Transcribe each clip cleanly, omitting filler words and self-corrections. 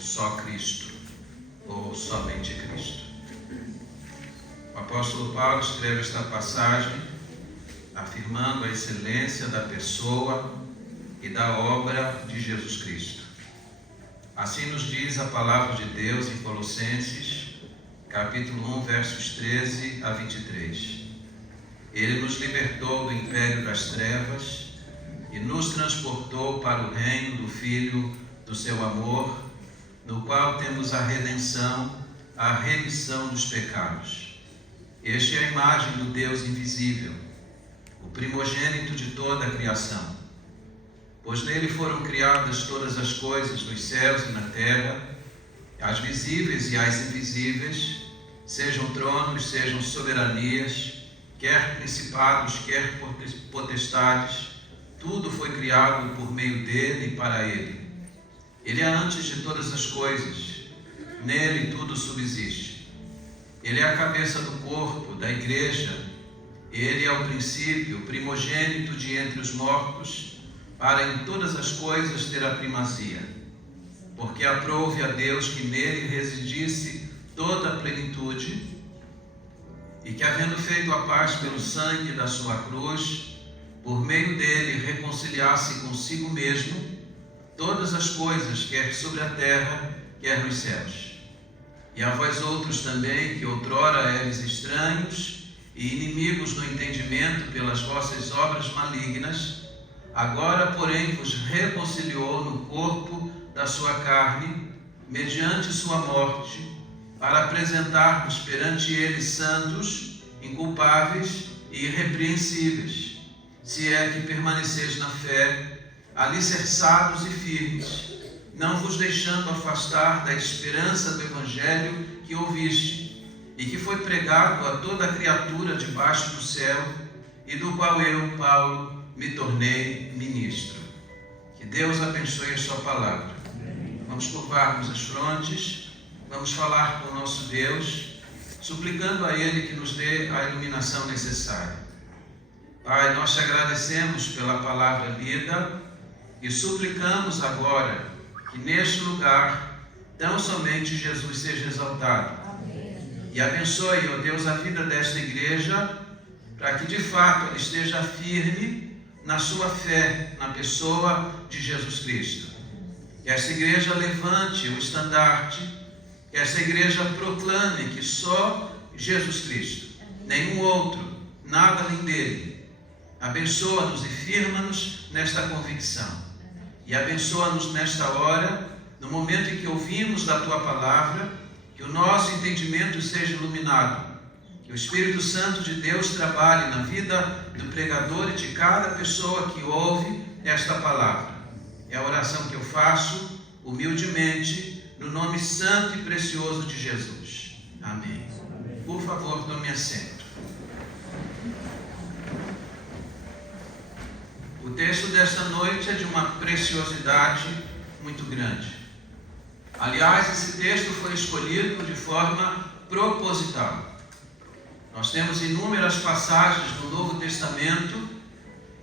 só Cristo, ou somente Cristo. O apóstolo Paulo escreve esta passagem afirmando a excelência da pessoa e da obra de Jesus Cristo. Assim nos diz a palavra de Deus em Colossenses, capítulo 1, versos 13 a 23. Ele nos libertou do império das trevas e nos transportou para o reino do Filho do seu amor, no qual temos a redenção, a remissão dos pecados. Este é a imagem do Deus invisível, o primogênito de toda a criação. Pois nele foram criadas todas as coisas nos céus e na terra, as visíveis e as invisíveis, sejam tronos, sejam soberanias, quer principados, quer potestades, tudo foi criado por meio dele e para ele. Ele é antes de todas as coisas, nele tudo subsiste. Ele é a cabeça do corpo, da igreja. Ele é o princípio, o primogênito de entre os mortos, para em todas as coisas ter a primazia. Porque aprouve a Deus que nele residisse toda a plenitude, e que, havendo feito a paz pelo sangue da sua cruz, por meio dele reconciliasse consigo mesmo todas as coisas, quer sobre a terra, quer nos céus. E a vós outros também, que outrora eres estranhos e inimigos no entendimento pelas vossas obras malignas, agora, porém, vos reconciliou no corpo da sua carne, mediante sua morte, para apresentar-vos perante ele santos, inculpáveis e irrepreensíveis, se é que permaneceis na fé, alicerçados e firmes, não vos deixando afastar da esperança do Evangelho que ouviste, e que foi pregado a toda a criatura debaixo do céu, e do qual eu, Paulo, me tornei ministro. Que Deus abençoe a sua palavra. Vamos curvar-nos as frontes, vamos falar com o nosso Deus, suplicando a Ele que nos dê a iluminação necessária. Pai, nós te agradecemos pela palavra lida e suplicamos agora que neste lugar tão somente Jesus seja exaltado. Amém. E abençoe, ó Deus, a vida desta igreja, para que de fato ela esteja firme na sua fé, na pessoa de Jesus Cristo. Que esta igreja levante o estandarte, que esta igreja proclame que só Jesus Cristo, nenhum outro, nada além dele. Abençoa-nos e firma-nos nesta convicção. E abençoa-nos nesta hora, no momento em que ouvimos da Tua palavra, que o nosso entendimento seja iluminado, que o Espírito Santo de Deus trabalhe na vida do pregador e de cada pessoa que ouve esta palavra. É a oração que eu faço, humildemente, no nome santo e precioso de Jesus. Amém. Por favor, tome assento. O texto desta noite é de uma preciosidade muito grande. Aliás, esse texto foi escolhido de forma proposital. Nós temos inúmeras passagens do Novo Testamento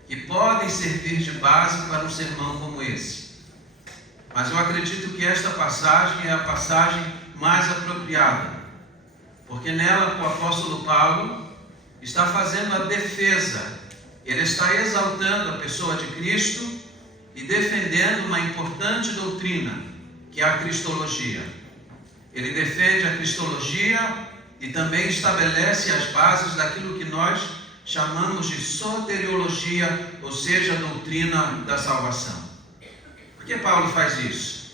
que podem servir de base para um sermão como esse. Mas eu acredito que esta passagem é a passagem mais apropriada, porque nela o apóstolo Paulo está fazendo a defesa. Ele está exaltando a pessoa de Cristo e defendendo uma importante doutrina, que é a cristologia. Ele defende a cristologia e também estabelece as bases daquilo que nós chamamos de soteriologia, ou seja, a doutrina da salvação. Por que Paulo faz isso?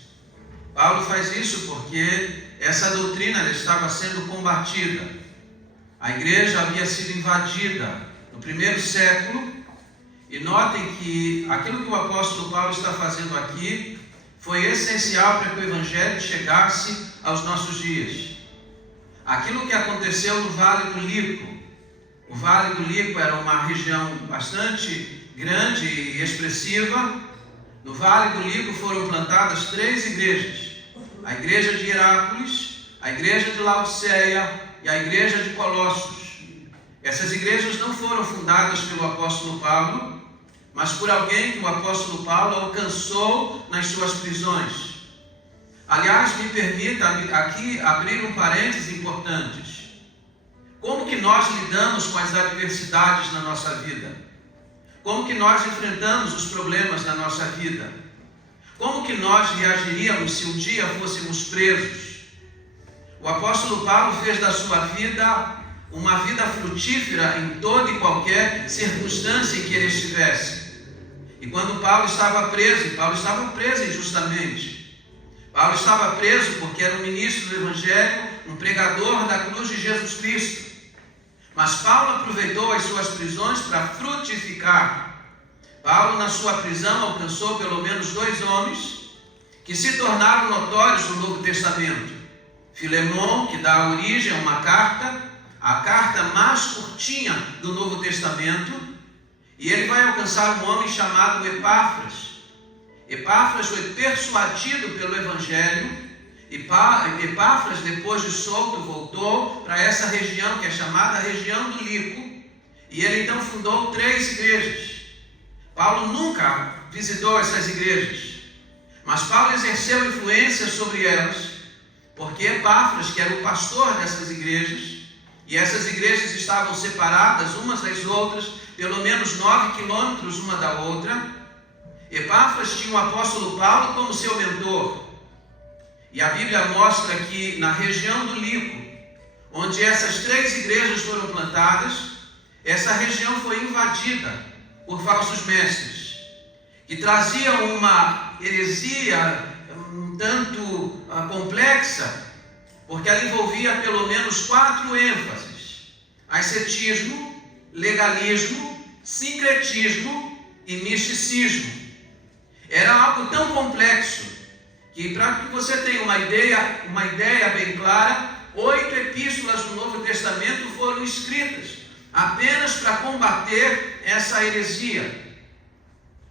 Paulo faz isso porque essa doutrina estava sendo combatida. A igreja havia sido invadida no primeiro século, e notem que aquilo que o apóstolo Paulo está fazendo aqui foi essencial para que o Evangelho chegasse aos nossos dias. Aquilo que aconteceu no Vale do Lico. O Vale do Lico era uma região bastante grande e expressiva. No Vale do Lico foram plantadas 3 igrejas. A igreja de Hierápolis, a igreja de Laodiceia e a igreja de Colossos. Essas igrejas não foram fundadas pelo apóstolo Paulo, mas por alguém que o apóstolo Paulo alcançou nas suas prisões. Aliás, me permita aqui abrir um parêntese importante. Como que nós lidamos com as adversidades na nossa vida? Como que nós enfrentamos os problemas na nossa vida? Como que nós reagiríamos se um dia fôssemos presos? O apóstolo Paulo fez da sua vida uma vida frutífera em toda e qualquer circunstância em que ele estivesse. E quando Paulo estava preso injustamente. Paulo estava preso porque era um ministro do Evangelho, um pregador da cruz de Jesus Cristo. Mas Paulo aproveitou as suas prisões para frutificar. Paulo, na sua prisão, alcançou pelo menos 2 homens que se tornaram notórios no Novo Testamento. Filemão, que dá origem a uma carta, a carta mais curtinha do Novo Testamento, e ele vai alcançar um homem chamado Epáfras. Epáfras foi persuadido pelo Evangelho. Epáfras, depois de solto, voltou para essa região que é chamada região do Lico, e ele então fundou 3 igrejas. Paulo nunca visitou essas igrejas, mas Paulo exerceu influência sobre elas, porque Epáfras, que era o pastor dessas igrejas, e essas igrejas estavam separadas umas das outras, pelo menos 9 quilômetros uma da outra. Epáfras tinha o apóstolo Paulo como seu mentor. E a Bíblia mostra que na região do Lico, onde essas 3 igrejas foram plantadas, essa região foi invadida por falsos mestres, que traziam uma heresia um tanto complexa, porque ela envolvia pelo menos 4 ênfases: ascetismo, legalismo, sincretismo e misticismo. Era algo tão complexo que, para que você tenha uma ideia bem clara, 8 epístolas do Novo Testamento foram escritas apenas para combater essa heresia.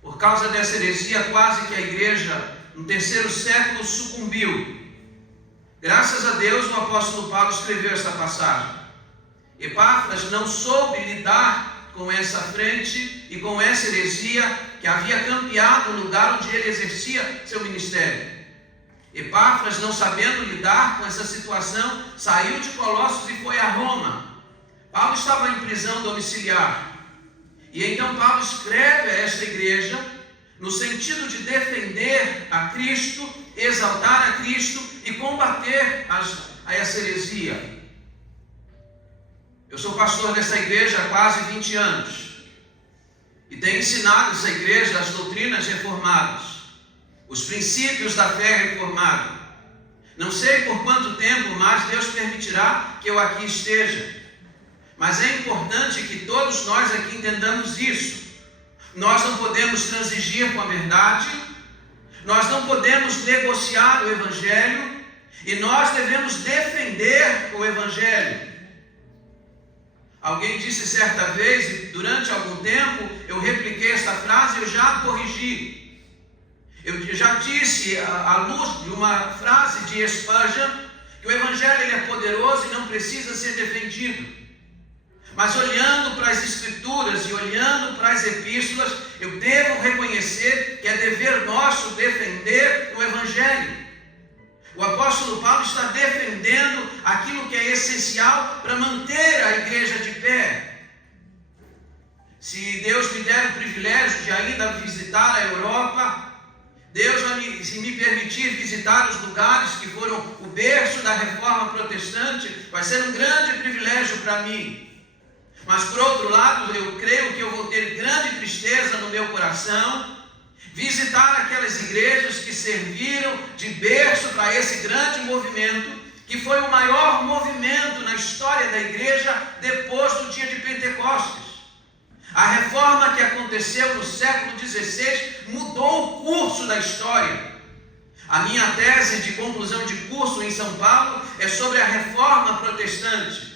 Por causa dessa heresia, quase que a igreja no 3º século sucumbiu. Graças a Deus, o apóstolo Paulo escreveu esta passagem. Epáfras não soube lidar com essa frente e com essa heresia que havia campeado o lugar onde ele exercia seu ministério. Epáfras, não sabendo lidar com essa situação, saiu de Colossos e foi a Roma. Paulo estava em prisão domiciliar. E então Paulo escreve a esta igreja no sentido de defender a Cristo, exaltar a Cristo e combater a essa heresia. Eu sou pastor dessa igreja há quase 20 anos e tenho ensinado essa igreja as doutrinas reformadas, os princípios da fé reformada. Não sei por quanto tempo mais Deus permitirá que eu aqui esteja, mas é importante que todos nós aqui entendamos isso. Nós não podemos transigir com a verdade, nós não podemos negociar o Evangelho, e nós devemos defender o Evangelho. Alguém disse certa vez, e durante algum tempo eu repliquei esta frase e eu já corrigi. Eu já disse, à luz de uma frase de Spurgeon, que o Evangelho ele é poderoso e não precisa ser defendido. Mas olhando para as Escrituras e olhando para as Epístolas, eu devo reconhecer que é dever nosso defender o Evangelho. O apóstolo Paulo está defendendo aquilo que é essencial para manter a igreja de pé. Se Deus me der o privilégio de ainda visitar a Europa, Deus vai se me permitir visitar os lugares que foram o berço da reforma protestante, vai ser um grande privilégio para mim. Mas por outro lado, eu creio que eu vou ter grande tristeza no meu coração visitar aquelas igrejas que serviram de berço para esse grande movimento, que foi o maior movimento na história da igreja depois do dia de Pentecostes. A reforma que aconteceu no século XVI mudou o curso da história. A minha tese de conclusão de curso em São Paulo é sobre a reforma protestante.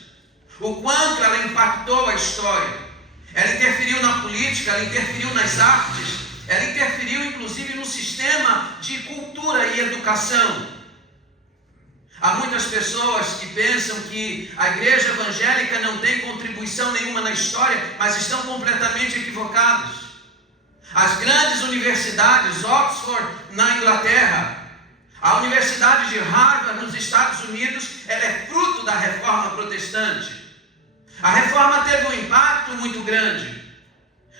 O quanto ela impactou a história. Ela interferiu na política, ela interferiu nas artes, ela interferiu inclusive no sistema de cultura e educação. Há muitas pessoas que pensam que a igreja evangélica não tem contribuição nenhuma na história, mas estão completamente equivocadas. As grandes universidades, Oxford na Inglaterra, A Universidade de Harvard, nos Estados Unidos, ela é fruto da Reforma Protestante. A Reforma teve um impacto muito grande.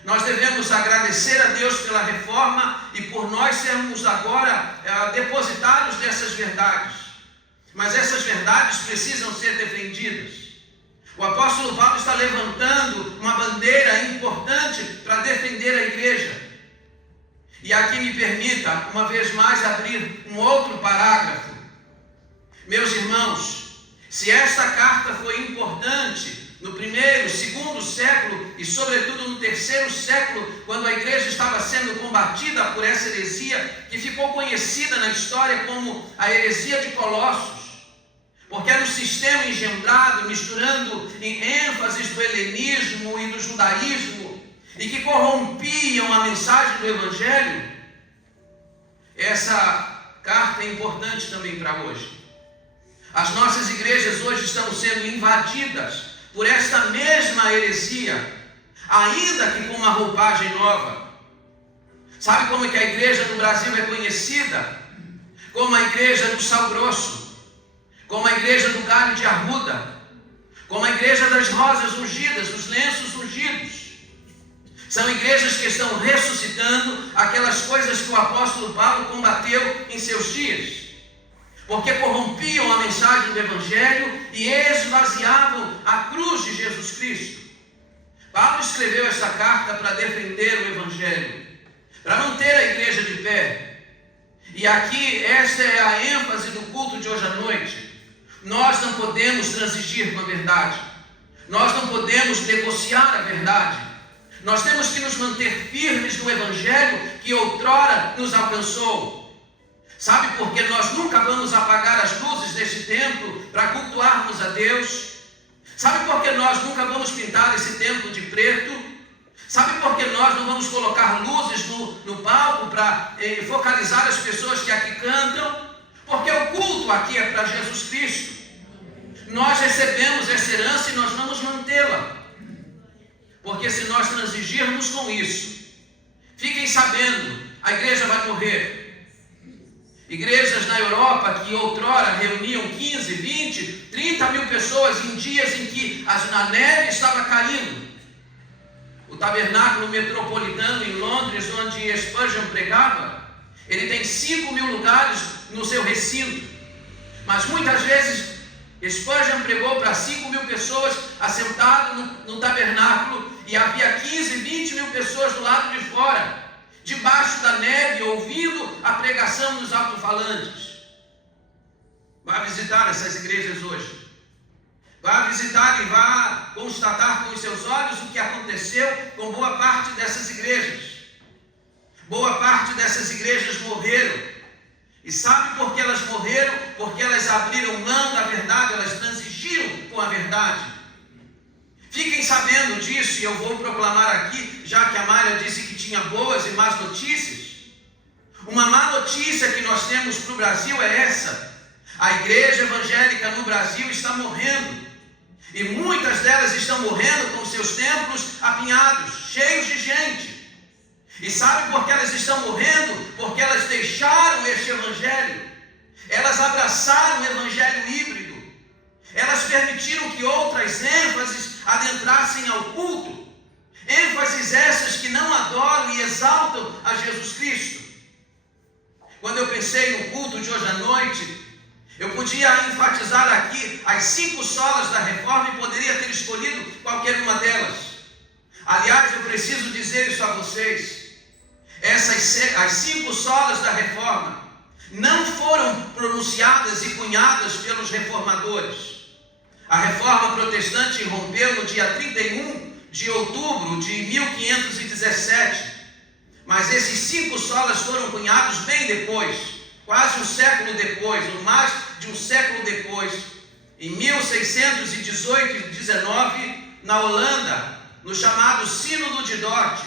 Nós devemos agradecer a Deus pela Reforma e por nós sermos agora depositários dessas verdades. Mas essas verdades precisam ser defendidas. O apóstolo Paulo está levantando uma bandeira importante para defender a igreja. E aqui me permita, uma vez mais, abrir um outro parágrafo. Meus irmãos, se esta carta foi importante no primeiro, segundo século e sobretudo no terceiro século, quando a igreja estava sendo combatida por essa heresia, que ficou conhecida na história como a heresia de Colossos, porque era um sistema engendrado, misturando em ênfases do helenismo e do judaísmo, e que corrompiam a mensagem do Evangelho. Essa carta é importante também para hoje. As nossas igrejas hoje estão sendo invadidas por esta mesma heresia, ainda que com uma roupagem nova. Sabe como é que a igreja no Brasil é conhecida? Como a igreja do sal grosso, como a igreja do galho de arruda, como a igreja das rosas ungidas, os lenços ungidos. São igrejas que estão ressuscitando aquelas coisas que o apóstolo Paulo combateu em seus dias, porque corrompiam a mensagem do Evangelho e esvaziavam a cruz de Jesus Cristo. Paulo escreveu essa carta para defender o Evangelho, para manter a igreja de pé. E aqui, esta é a ênfase do culto de hoje à noite. Nós não podemos transigir com a verdade. Nós não podemos negociar a verdade. Nós temos que nos manter firmes no Evangelho que outrora nos alcançou. Sabe por que nós nunca vamos apagar as luzes deste templo para cultuarmos a Deus? Sabe por que nós nunca vamos pintar esse templo de preto? Sabe por que nós não vamos colocar luzes no palco para focalizar as pessoas que aqui cantam? Porque o culto aqui é para Jesus Cristo. Nós recebemos essa herança e nós vamos mantê-la. Porque se nós transigirmos com isso, fiquem sabendo, a igreja vai morrer. Igrejas na Europa que outrora reuniam 15, 20, 30 mil pessoas em dias em que a neve estava caindo. O tabernáculo metropolitano em Londres, onde Spurgeon pregava, ele tem 5 mil lugares no seu recinto. Mas muitas vezes Spurgeon pregou para 5 mil pessoas assentado no tabernáculo e havia 15, 20 mil pessoas do lado de fora, debaixo da neve, ouvindo a pregação dos alto-falantes. Vá visitar essas igrejas hoje. Vá visitar e vá constatar com os seus olhos o que aconteceu com boa parte dessas igrejas. Boa parte dessas igrejas morreram. E sabe por que elas morreram? Porque elas abriram mão da verdade, elas transigiram com a verdade. Fiquem sabendo disso, e eu vou proclamar aqui, já que a Mária disse que tinha boas e más notícias. Uma má notícia que nós temos para o Brasil é essa: a igreja evangélica no Brasil está morrendo. E muitas delas estão morrendo com seus templos apinhados, cheios de gente. E sabe por que elas estão morrendo? Porque elas deixaram este evangelho. Elas abraçaram o evangelho híbrido. Elas permitiram que outras ênfases adentrassem ao culto. ênfases essas que não adoram e exaltam a Jesus Cristo. Quando eu pensei no culto de hoje à noite, eu podia enfatizar aqui as 5 solas da reforma e poderia ter escolhido qualquer uma delas. Aliás, eu preciso dizer isso a vocês. As 5 solas da reforma não foram pronunciadas e cunhadas pelos reformadores. A reforma protestante rompeu no dia 31 de outubro de 1517. Mas esses 5 solas foram cunhados bem depois, quase um século depois, ou mais de um século depois, em 1618 e 19, na Holanda, no chamado Sínodo de Dort,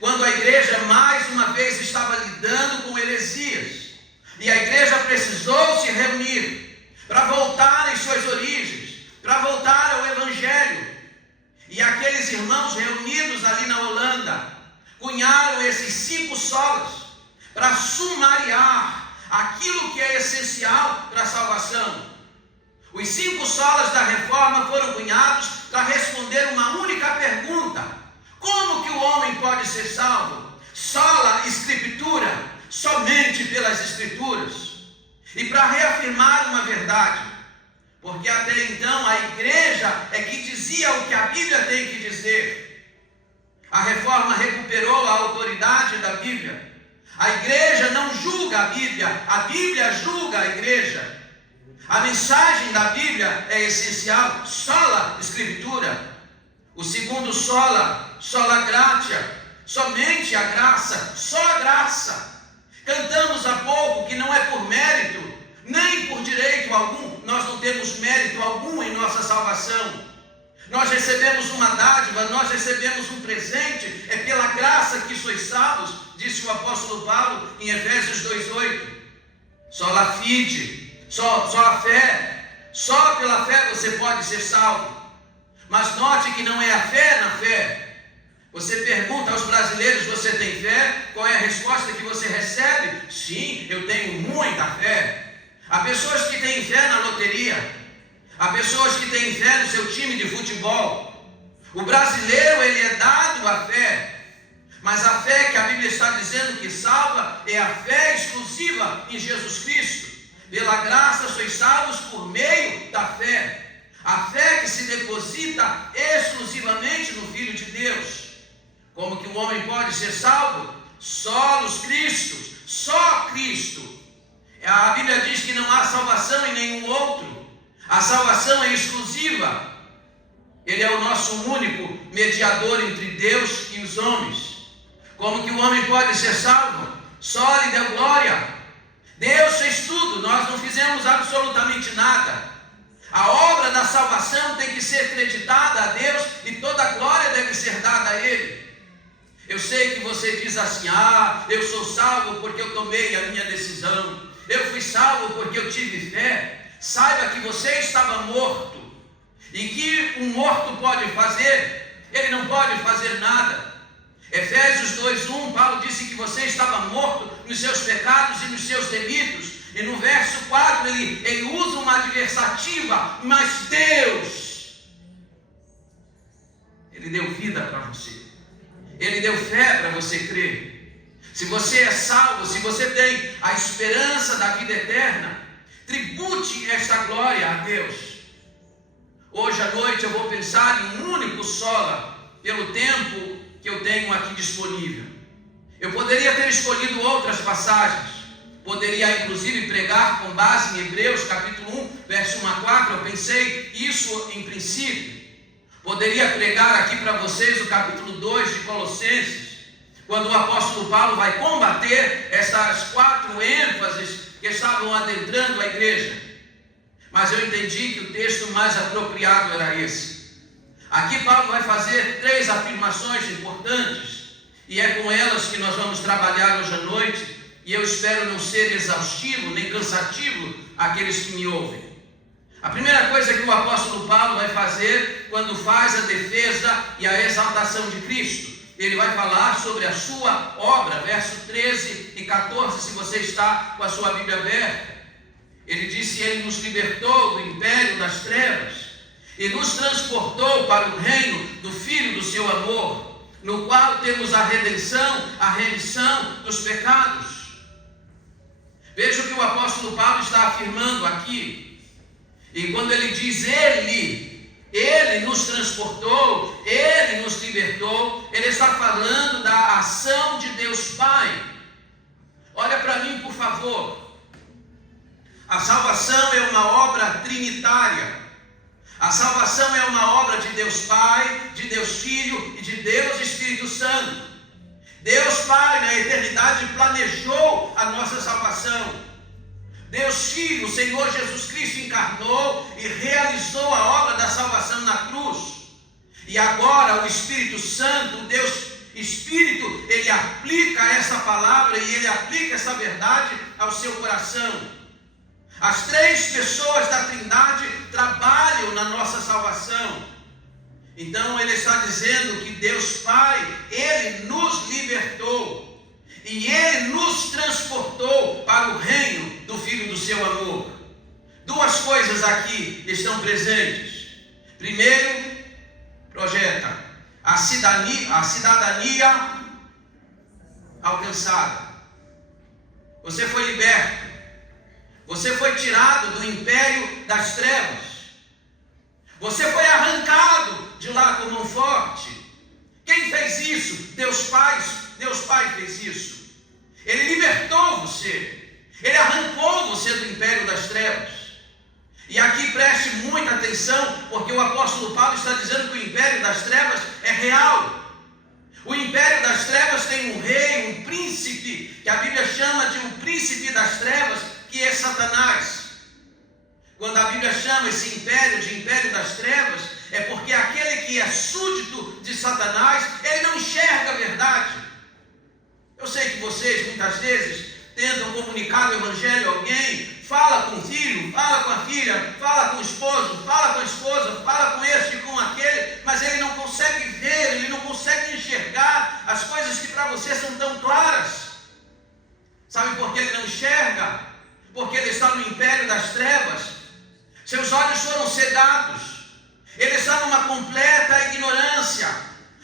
quando a igreja mais uma vez estava lidando com heresias, e a igreja precisou se reunir para voltar às suas origens, para voltar ao Evangelho. E aqueles irmãos reunidos ali na Holanda cunharam esses 5 solas para sumariar aquilo que é essencial para a salvação. Os 5 solas da reforma foram cunhados para responder uma única pergunta: como que o homem pode ser salvo? Sola Escritura, somente pelas Escrituras. E para reafirmar uma verdade, porque até então a igreja é que dizia o que a Bíblia tem que dizer. A reforma recuperou a autoridade da Bíblia. A igreja não julga a Bíblia julga a igreja. A mensagem da Bíblia é essencial, sola Escritura. O segundo sola gratia, somente a graça, só a graça. Cantamos há pouco que não é por mérito, nem por direito algum, nós não temos mérito algum em nossa salvação. Nós recebemos uma dádiva, nós recebemos um presente, é pela graça que sois salvos, disse o apóstolo Paulo em Efésios 2:8. Sola fide, só a fé, só pela fé você pode ser salvo. Mas note que não é a fé na fé. Você pergunta aos brasileiros: você tem fé? Qual é a resposta que você recebe? Sim, eu tenho muita fé. Há pessoas que têm fé na loteria. Há pessoas que têm fé no seu time de futebol. O brasileiro, ele é dado à fé. Mas a fé que a Bíblia está dizendo que salva é a fé exclusiva em Jesus Cristo. Pela graça sois salvos por meio da fé. A fé que se deposita exclusivamente no Filho de Deus. Como que o homem pode ser salvo? Solos Cristos, só Cristo. A Bíblia diz que não há salvação em nenhum outro. A salvação é exclusiva. Ele é o nosso único mediador entre Deus e os homens. Como que o homem pode ser salvo? Só lhe deu glória. Deus fez tudo, nós não fizemos absolutamente nada. A obra da salvação tem que ser creditada a Deus e toda a glória deve ser dada a Ele. Eu sei que você diz assim: eu sou salvo porque eu tomei a minha decisão. Eu fui salvo porque eu tive fé. Saiba que você estava morto. E que um morto pode fazer? Ele não pode fazer nada. Efésios 2:1, Paulo disse que você estava morto nos seus pecados e nos seus delitos. E no verso 4 ele usa uma adversativa: mas Deus, Ele deu vida para você. Ele deu fé para você crer. Se você é salvo, se você tem a esperança da vida eterna, tribute esta glória a Deus. Hoje à noite eu vou pensar em um único sola, pelo tempo que eu tenho aqui disponível. Eu poderia ter escolhido outras passagens. Poderia inclusive pregar com base em Hebreus capítulo 1, verso 1 a 4. Eu pensei isso em princípio. Poderia pregar aqui para vocês o capítulo 2 de Colossenses, quando o apóstolo Paulo vai combater essas 4 ênfases que estavam adentrando a igreja. Mas eu entendi que o texto mais apropriado era esse. Aqui Paulo vai fazer 3 afirmações importantes, e é com elas que nós vamos trabalhar hoje à noite, e eu espero não ser exaustivo nem cansativo àqueles que me ouvem. A primeira coisa que o apóstolo Paulo vai fazer quando faz a defesa e a exaltação de Cristo, ele vai falar sobre a sua obra, verso 13 e 14, se você está com a sua Bíblia aberta. Ele disse: ele nos libertou do império das trevas e nos transportou para o reino do Filho do seu amor, no qual temos a redenção, a remissão dos pecados. Veja o que o apóstolo Paulo está afirmando aqui. E quando ele diz ele nos transportou, ele nos libertou, ele está falando da ação de Deus Pai. Olha para mim, por favor. A salvação é uma obra trinitária. A salvação é uma obra de Deus Pai, de Deus Filho e de Deus Espírito Santo. Deus Pai, na eternidade, planejou a nossa salvação. Deus Filho, o Senhor Jesus Cristo, encarnou e realizou a obra da salvação na cruz. E agora o Espírito Santo, o Deus Espírito, ele aplica essa palavra e ele aplica essa verdade ao seu coração. As 3 pessoas da Trindade trabalham na nossa salvação. Então ele está dizendo que Deus Pai, ele nos libertou. e Ele nos transportou para o reino do Filho do seu amor. Duas coisas aqui estão presentes. Primeiro, projeta a cidadania alcançada. Você foi liberto. Você foi tirado do império das trevas. Você foi arrancado de lá com mão forte. Quem fez isso? Deus Pai fez isso. Ele libertou você. Ele arrancou você do império das trevas. E aqui preste muita atenção, porque o apóstolo Paulo está dizendo que o império das trevas é real. O império das trevas tem um rei, um príncipe, que a Bíblia chama de um príncipe das trevas, que é Satanás. Quando a Bíblia chama esse império de império das trevas, é porque aquele que é súdito de Satanás, ele não enxerga a verdade. Eu sei que vocês muitas vezes tentam comunicar o evangelho a alguém, fala com o filho, fala com a filha, fala com o esposo, fala com a esposa, fala com este e com aquele, mas ele não consegue ver, ele não consegue enxergar as coisas que para você são tão claras. Sabe por que ele não enxerga? Porque ele está no império das trevas. Seus olhos foram cegados. Ele está numa completa ignorância,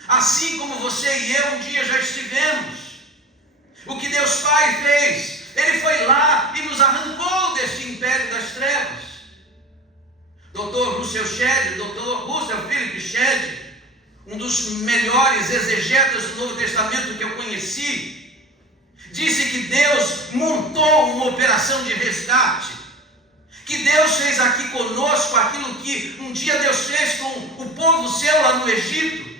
assim como você e eu um dia já estivemos. O que Deus Pai fez? Ele foi lá e nos arrancou desse império das trevas. Dr. Russell Philip Shedd, um dos melhores exegetas do Novo Testamento que eu conheci, disse que Deus montou uma operação de resgate, que Deus fez aqui conosco aquilo que um dia Deus fez com o povo seu lá no Egito.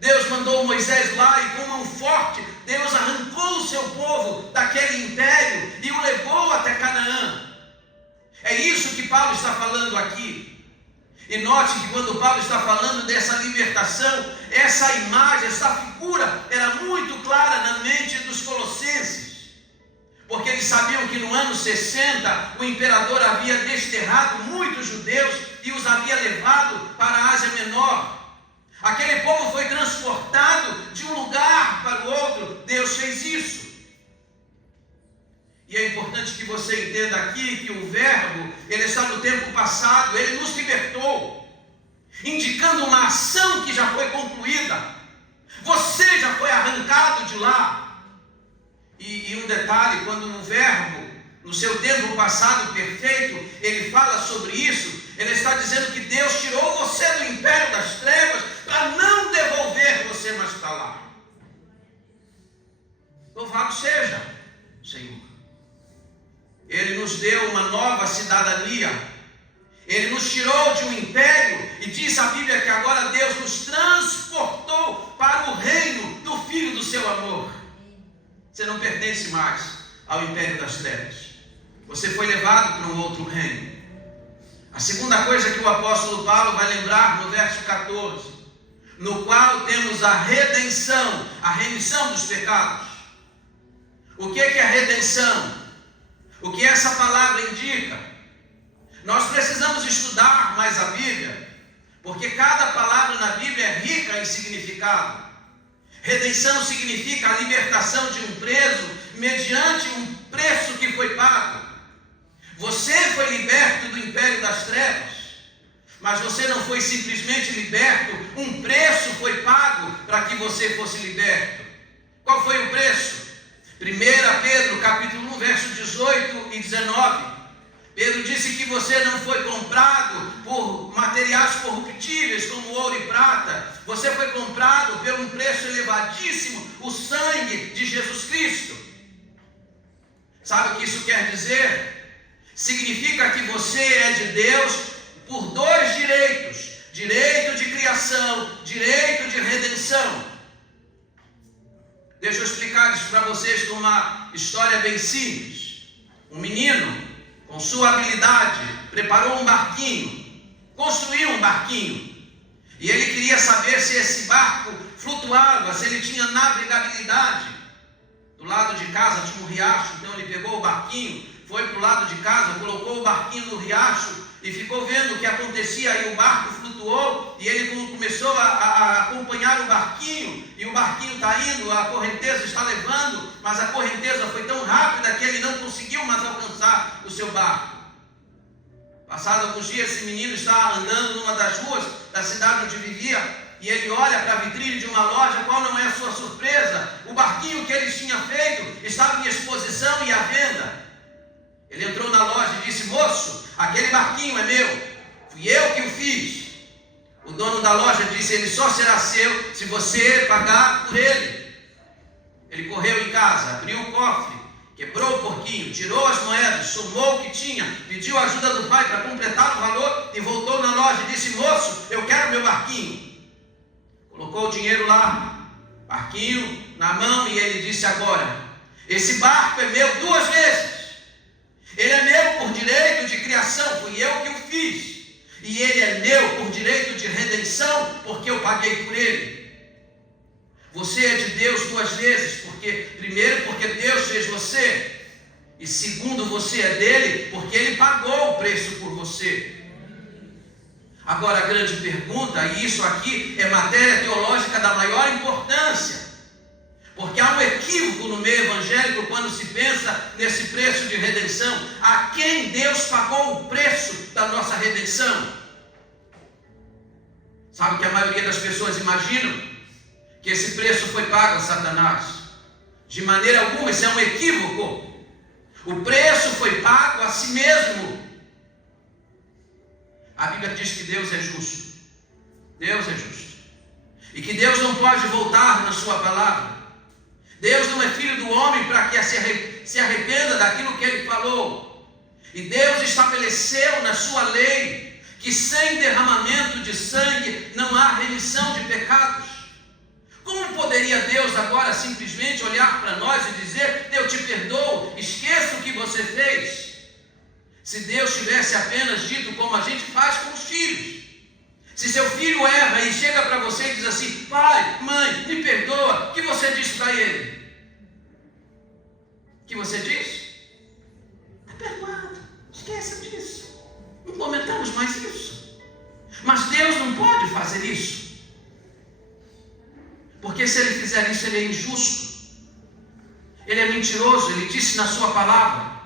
Deus mandou Moisés lá e com mão forte, Deus arrancou o seu povo daquele império e o levou até Canaã. É isso que Paulo está falando aqui. E note que quando Paulo está falando dessa libertação, essa imagem, essa figura era muito clara na mente dos colossenses. Porque eles sabiam que no ano 60 o imperador havia desterrado muitos judeus e os havia levado para a Ásia Menor. Aquele povo foi transportado de um lugar para o outro. Deus fez isso. E é importante que você entenda aqui que o verbo, ele está no tempo passado, ele nos libertou, indicando uma ação que já foi concluída. Você já foi arrancado de lá. E um detalhe, quando o verbo, no seu tempo passado perfeito, ele fala sobre isso, ele está dizendo que Deus tirou você do império das trevas para não devolver você mais para lá. Louvado seja o Senhor. Ele nos deu uma nova cidadania. Ele nos tirou de um império e diz a Bíblia que agora Deus nos transportou para o reino do Filho do seu amor. Você não pertence mais ao império das trevas. Você foi levado para um outro reino. A segunda coisa que o apóstolo Paulo vai lembrar no verso 14, no qual temos a redenção, a remissão dos pecados. O que é a redenção? O que essa palavra indica? Nós precisamos estudar mais a Bíblia, porque cada palavra na Bíblia é rica em significado. Redenção significa a libertação de um preso mediante um preço que foi pago. Você foi liberto do império das trevas, mas você não foi simplesmente liberto, um preço foi pago para que você fosse liberto. Qual foi o preço? 1 Pedro capítulo 1, verso 18 e 19. Pedro disse que você não foi comprado por materiais corruptíveis como ouro e prata. Você foi comprado por um preço elevadíssimo, o sangue de Jesus Cristo. Sabe o que isso quer dizer? Significa que você é de Deus por dois direitos: direito de criação, direito de redenção. Deixa eu explicar isso para vocês com uma história bem simples. Um menino, com sua habilidade, preparou um barquinho, construiu um barquinho, e ele queria saber se esse barco flutuava, se ele tinha navegabilidade. Do lado de casa tinha um riacho, então ele pegou o barquinho, foi para o lado de casa, colocou o barquinho no riacho e ficou vendo o que acontecia, e o barco flutuava. flutuou e ele começou a acompanhar o barquinho, e o barquinho está indo, a correnteza está levando, mas a correnteza foi tão rápida que ele não conseguiu mais alcançar o seu barco. Passado alguns dias, esse menino está andando numa das ruas da cidade onde vivia, e ele olha para a vitrine de uma loja. Qual não é a sua surpresa? O barquinho que ele tinha feito estava em exposição e à venda. Ele entrou na loja e disse: moço, aquele barquinho é meu, fui eu que o fiz. O dono da loja disse: ele só será seu se você pagar por ele. Ele correu em casa, abriu o cofre, quebrou o porquinho, tirou as moedas, somou o que tinha, pediu a ajuda do pai para completar o valor e voltou na loja e disse: moço, eu quero meu barquinho. Colocou o dinheiro lá, barquinho na mão, e ele disse: agora, esse barco é meu 2 vezes. Ele é meu por direito de criação, fui eu que o fiz. E ele é meu por direito de redenção, porque eu paguei por ele. Você é de Deus 2 vezes, primeiro porque Deus fez você, e segundo, você é dele porque ele pagou o preço por você. Agora a grande pergunta, e isso aqui é matéria teológica da maior importância, porque há um equívoco no meio evangélico quando se pensa nesse preço de redenção. A quem Deus pagou o preço da nossa redenção? Sabe que a maioria das pessoas imaginam que esse preço foi pago a Satanás. De maneira alguma, isso é um equívoco. O preço foi pago a si mesmo. A Bíblia diz que Deus é justo. Deus é justo. E que Deus não pode voltar na sua palavra. Deus não é filho do homem para que se arrependa daquilo que ele falou. E Deus estabeleceu na sua lei que sem derramamento de sangue não há remissão de pecados. Como poderia Deus agora simplesmente olhar para nós e dizer: eu te perdoo, esqueça o que você fez? Se Deus tivesse apenas dito como a gente faz com os filhos. Se seu filho erra e chega para você e diz assim: pai, mãe, me perdoa, o que você diz para ele? O que você diz? Está perdoado, esqueça disso, não comentamos mais isso. Mas Deus não pode fazer isso, porque se ele fizer isso, ele é injusto, ele é mentiroso, ele disse na sua palavra.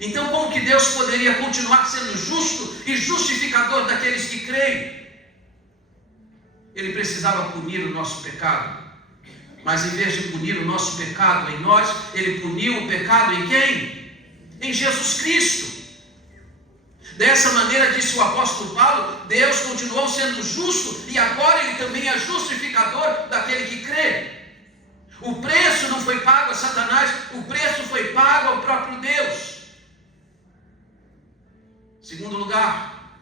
Então como que Deus poderia continuar sendo justo e justificador daqueles que creem? Ele precisava punir o nosso pecado, mas em vez de punir o nosso pecado em nós, ele puniu o pecado em quem? Em Jesus Cristo. Dessa maneira, disse o apóstolo Paulo, Deus continuou sendo justo e agora ele também é justificador daquele que crê. O preço não foi pago a Satanás, o preço foi pago ao próprio Deus. Segundo lugar,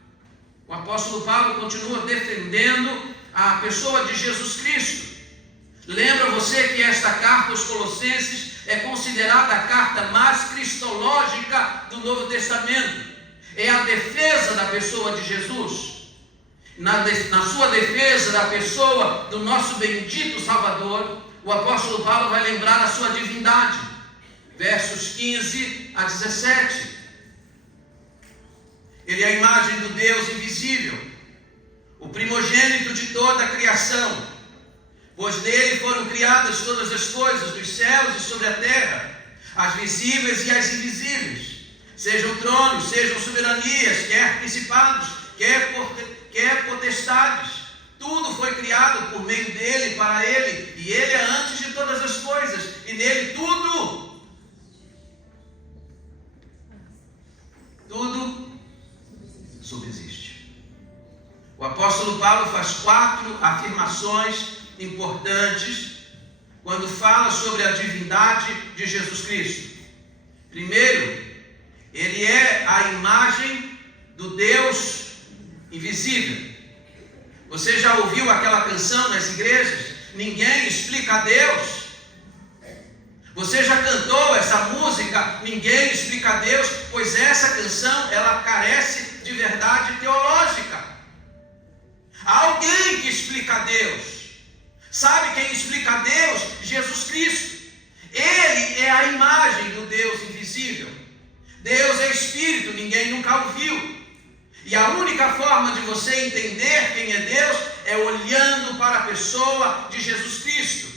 o apóstolo Paulo continua defendendo a pessoa de Jesus Cristo. Lembra você que esta carta aos Colossenses é considerada a carta mais cristológica do Novo Testamento. É a defesa da pessoa de Jesus. Na sua defesa da pessoa do nosso bendito Salvador, o apóstolo Paulo vai lembrar a sua divindade. Versos 15 a 17. Ele é a imagem do Deus invisível, o primogênito de toda a criação, pois nele foram criadas todas as coisas, dos céus e sobre a terra, as visíveis e as invisíveis, sejam tronos, sejam soberanias, quer principados, quer potestades. Tudo foi criado por meio dele, para ele, e ele é antes de todas as coisas, e nele tudo subsiste. O apóstolo Paulo faz 4 afirmações importantes quando fala sobre a divindade de Jesus Cristo. Primeiro, ele é a imagem do Deus invisível. Você já ouviu aquela canção nas igrejas? Ninguém explica a Deus. Você já cantou essa música? Ninguém explica a Deus, pois essa canção, ela carece de verdade teológica. Há alguém que explica a Deus. Sabe quem explica a Deus? Jesus Cristo. Ele é a imagem do Deus invisível. Deus é Espírito, ninguém nunca o viu. E a única forma de você entender quem é Deus é olhando para a pessoa de Jesus Cristo.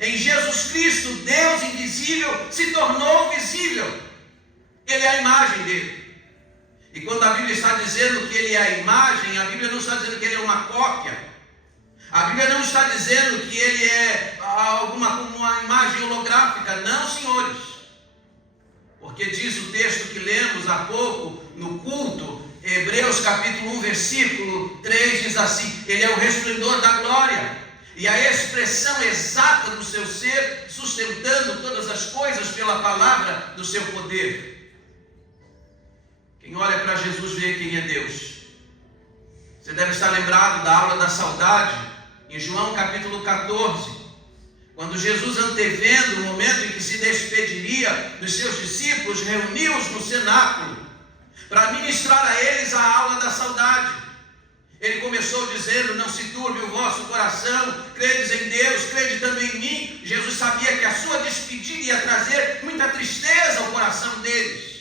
Em Jesus Cristo, Deus invisível se tornou visível. Ele é a imagem dele. E quando a Bíblia está dizendo que ele é a imagem, a Bíblia não está dizendo que ele é uma cópia. A Bíblia não está dizendo que ele é uma imagem holográfica. Não, senhores. Porque diz o texto que lemos há pouco no culto, Hebreus capítulo 1, versículo 3, diz assim: ele é o resplendor da glória e a expressão exata do seu ser, sustentando todas as coisas pela palavra do seu poder. Quem olha para Jesus vê quem é Deus. Você deve estar lembrado da aula da saudade, em João capítulo 14, quando Jesus, antevendo o momento em que se despediria dos seus discípulos, reuniu-os no cenáculo para ministrar a eles a aula da saudade. Ele começou dizendo: não se turbe o vosso coração, credes em Deus, crede também em mim. Jesus sabia que a sua despedida ia trazer muita tristeza ao coração deles.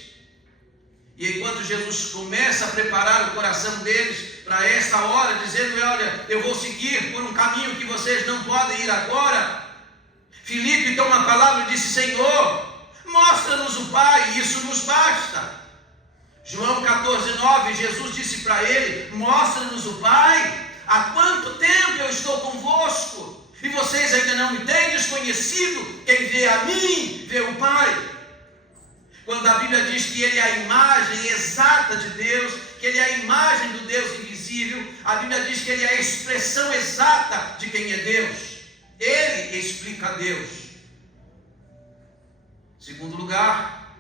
E enquanto Jesus começa a preparar o coração deles para esta hora, dizendo: olha, eu vou seguir por um caminho que vocês não podem ir agora, Filipe toma a palavra e disse: Senhor, mostra-nos o Pai, e isso nos basta. João 14:9, Jesus disse para ele: mostra-nos o Pai, há quanto tempo eu estou convosco, e vocês ainda não me têm desconhecido? Quem vê a mim, vê o Pai. Quando a Bíblia diz que ele é a imagem exata de Deus, que ele é a imagem do Deus invisível, a Bíblia diz que ele é a expressão exata de quem é Deus. Ele explica a Deus. Segundo lugar,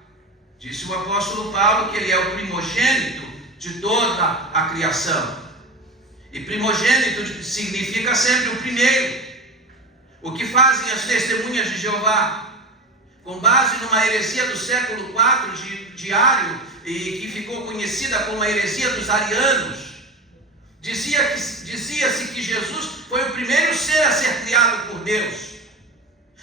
disse o apóstolo Paulo que ele é o primogênito de toda a criação. E primogênito significa sempre o primeiro. O que fazem as testemunhas de Jeová? Com base numa heresia do século IV de Ário, e que ficou conhecida como a heresia dos arianos, dizia-se que Jesus foi o primeiro ser a ser criado por Deus.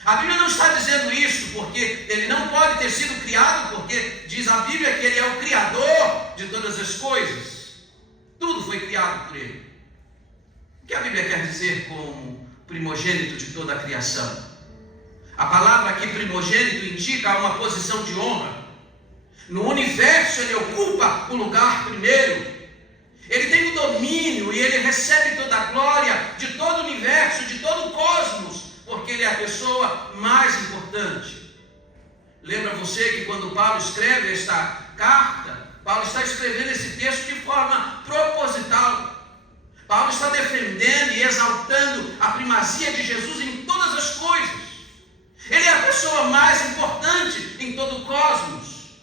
A Bíblia não está dizendo isso porque ele não pode ter sido criado, porque diz a Bíblia que ele é o Criador de todas as coisas. Tudo foi criado por ele. O que a Bíblia quer dizer como primogênito de toda a criação? A palavra aqui primogênito indica uma posição de honra. No universo ele ocupa o lugar primeiro. Ele tem o domínio e ele recebe toda a glória de todo o universo, de todo o cosmos, porque ele é a pessoa mais importante. Lembra você que quando Paulo escreve esta carta, Paulo está escrevendo esse texto de forma proposital. Paulo está defendendo e exaltando a primazia de Jesus em todas as coisas. Ele é a pessoa mais importante em todo o cosmos.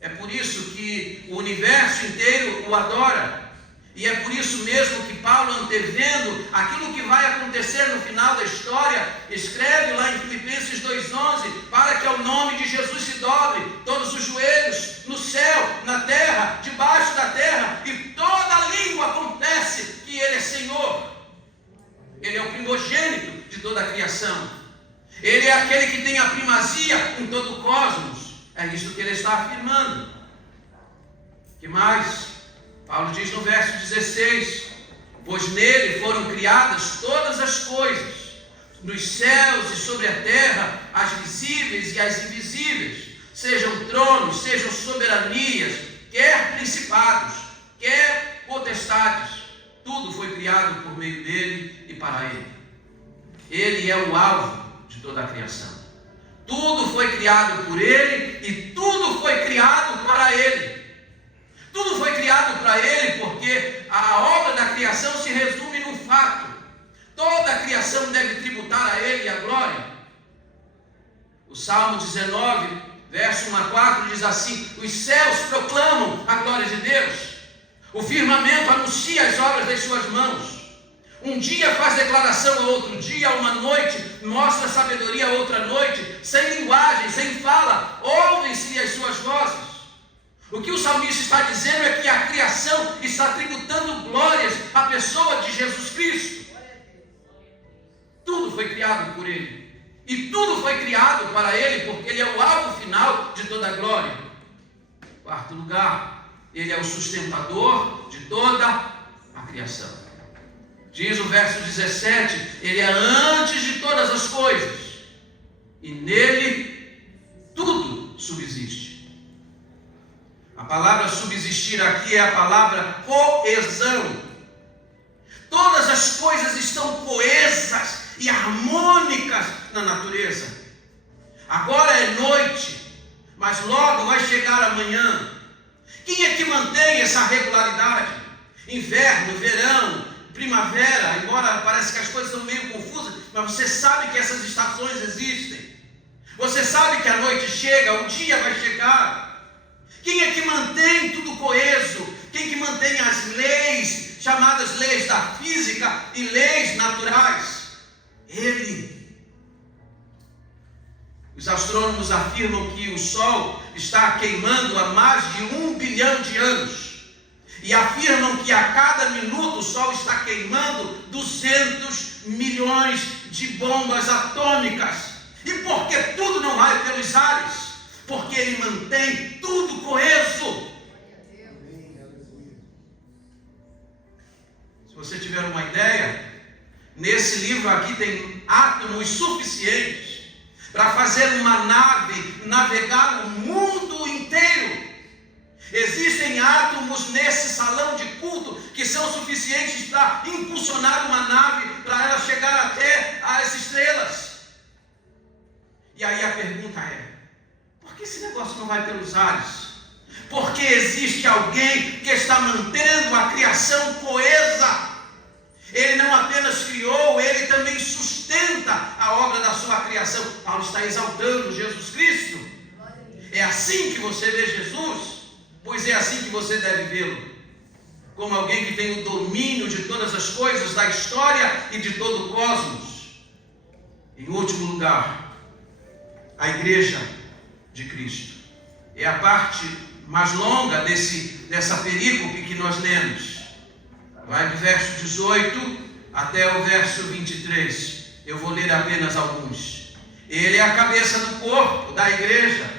É por isso que o universo inteiro o adora. E é por isso mesmo que Paulo, antevendo aquilo que vai acontecer no final da história, escreve lá em Filipenses 2:11, para que ao nome de Jesus se dobre todos os joelhos, no céu, na terra, debaixo da terra, e toda língua confesse que Ele é Senhor. Ele é o primogênito de toda a criação. Ele é aquele que tem a primazia em todo o cosmos. É isso que ele está afirmando. O que mais? Paulo diz no verso 16: pois nele foram criadas todas as coisas, nos céus e sobre a terra, as visíveis e as invisíveis, sejam tronos, sejam soberanias, quer principados, quer potestades. Tudo foi criado por meio dele e para ele. Ele é o alvo de toda a criação. Tudo foi criado por ele e tudo foi criado para ele. Tudo foi criado para ele porque a obra da criação se resume num fato: toda a criação deve tributar a ele a glória. O Salmo 19, verso 1 a 4 diz assim: os céus proclamam a glória de Deus, o firmamento anuncia as obras das suas mãos. Um dia faz declaração a outro dia, uma noite mostra sabedoria a outra noite, sem linguagem, sem fala, ouvem-se as suas vozes. O que o salmista está dizendo é que a criação está tributando glórias à pessoa de Jesus Cristo. Tudo foi criado por ele, e tudo foi criado para ele, porque ele é o alvo final de toda a glória. Quarto lugar, Ele é o sustentador de toda a criação. Diz o verso 17, Ele é antes de todas as coisas, e nele tudo subsiste. A palavra subsistir aqui é a palavra coesão. Todas as coisas estão coesas e harmônicas na natureza. Agora é noite, mas logo vai chegar amanhã. Quem é que mantém essa regularidade? Inverno, verão, primavera, embora parece que as coisas estão meio confusas, mas você sabe que essas estações existem. Você sabe que a noite chega, o dia vai chegar. Quem é que mantém tudo coeso? Quem que mantém as leis, chamadas leis da física e leis naturais? Ele. Os astrônomos afirmam que o Sol está queimando há mais de 1 bilhão de anos. E afirmam que a cada minuto o Sol está queimando 200 milhões de bombas atômicas. E por que tudo não vai pelos ares? Porque Ele mantém tudo coeso. Se você tiver uma ideia, nesse livro aqui tem átomos suficientes para fazer uma nave navegar o mundo inteiro. Existem átomos nesse salão de culto que são suficientes para impulsionar uma nave para ela chegar até as estrelas. E aí a pergunta é: por que esse negócio não vai pelos ares? Porque existe alguém que está mantendo a criação coesa. Ele não apenas criou, Ele também sustenta a obra da sua criação. Paulo está exaltando Jesus Cristo. É assim que você vê Jesus? Pois é assim que você deve vê-lo. Como alguém que tem o domínio de todas as coisas da história e de todo o cosmos. Em último lugar, a igreja de Cristo. É a parte mais longa dessa perícope que nós lemos. Vai do verso 18 até o verso 23. Eu vou ler apenas alguns. Ele é a cabeça do corpo, da igreja.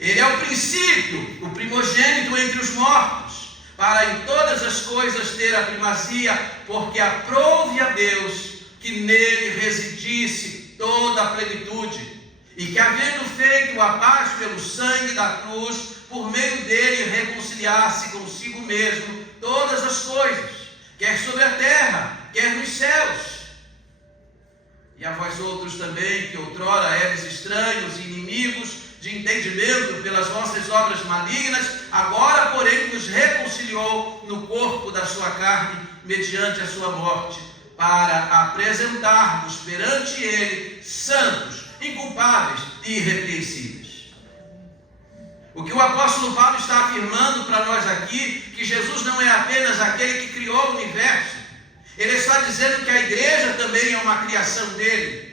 Ele é o princípio, o primogênito entre os mortos, para em todas as coisas ter a primazia, porque aprouve a Deus que nele residisse toda a plenitude, e que havendo feito a paz pelo sangue da cruz, por meio dele reconciliasse consigo mesmo todas as coisas, quer sobre a terra, quer nos céus. E a vós outros também, que outrora eres estranhos e inimigos de entendimento pelas vossas obras malignas, agora porém nos reconciliou no corpo da sua carne, mediante a sua morte, para apresentar-vos perante ele santos, inculpáveis e irrepreensíveis. O que o apóstolo Paulo está afirmando para nós aqui, que Jesus não é apenas aquele que criou o universo. Ele está dizendo que a igreja também é uma criação dele.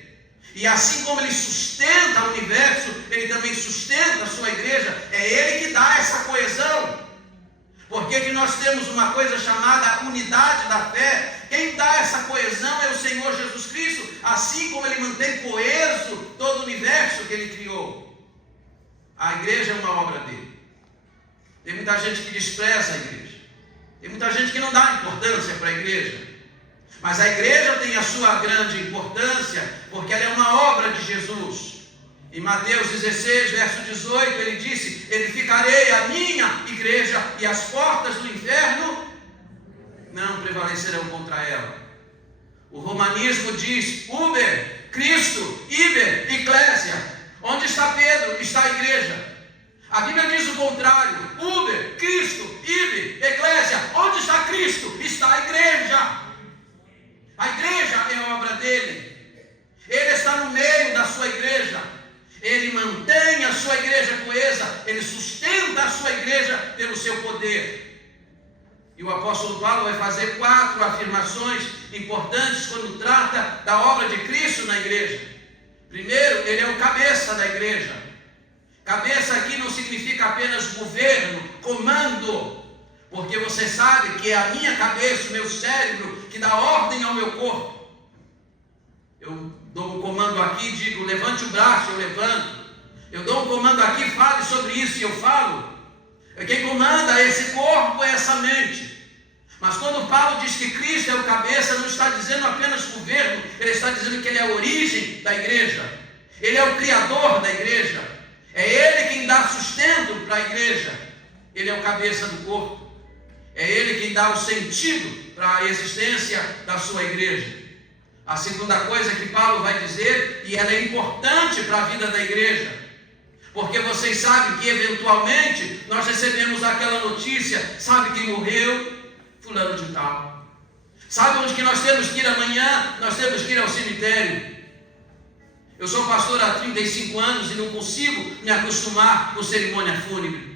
E assim como ele sustenta o universo, ele também sustenta a sua igreja. É ele que dá essa coesão. Porque que nós temos uma coisa chamada unidade da fé. Quem dá essa coesão é o Senhor Jesus Cristo. Assim como ele mantém coeso todo o universo que ele criou. A igreja é uma obra dele. Tem muita gente que despreza a igreja. Tem muita gente que não dá importância para a igreja. Mas a igreja tem a sua grande importância, porque ela é uma obra de Jesus. Em Mateus 16, verso 18, ele disse: edificarei a minha igreja e as portas do inferno não prevalecerão contra ela. O romanismo diz: uber, Cristo, iber, eclésia. Onde está Pedro? Está a igreja. A Bíblia diz o contrário: uber, Cristo, iber, eclésia. Onde está Cristo? Está a igreja. A igreja é a obra dele. Ele está no meio da sua igreja. Ele mantém a sua igreja coesa. Ele sustenta a sua igreja pelo seu poder. E o apóstolo Paulo vai fazer 4 afirmações importantes quando trata da obra de Cristo na igreja. Primeiro, ele é o cabeça da igreja. Cabeça aqui não significa apenas governo, comando. Porque você sabe que é a minha cabeça, o meu cérebro, que dá ordem ao meu corpo. Eu dou um comando aqui e digo: levante o braço, eu levanto. Eu dou um comando aqui, fale sobre isso e eu falo. Quem comanda esse corpo é essa mente. Mas quando Paulo diz que Cristo é o cabeça, não está dizendo apenas governo, ele está dizendo que ele é a origem da igreja. Ele é o criador da igreja. É ele quem dá sustento para a igreja. Ele é o cabeça do corpo. É ele quem dá o sentido para a existência da sua igreja. A segunda coisa que Paulo vai dizer, e ela é importante para a vida da igreja, porque vocês sabem que eventualmente nós recebemos aquela notícia, sabe quem morreu? Fulano de tal. Sabe onde que nós temos que ir amanhã? Nós temos que ir ao cemitério. Eu sou pastor há 35 anos e não consigo me acostumar com cerimônia fúnebre.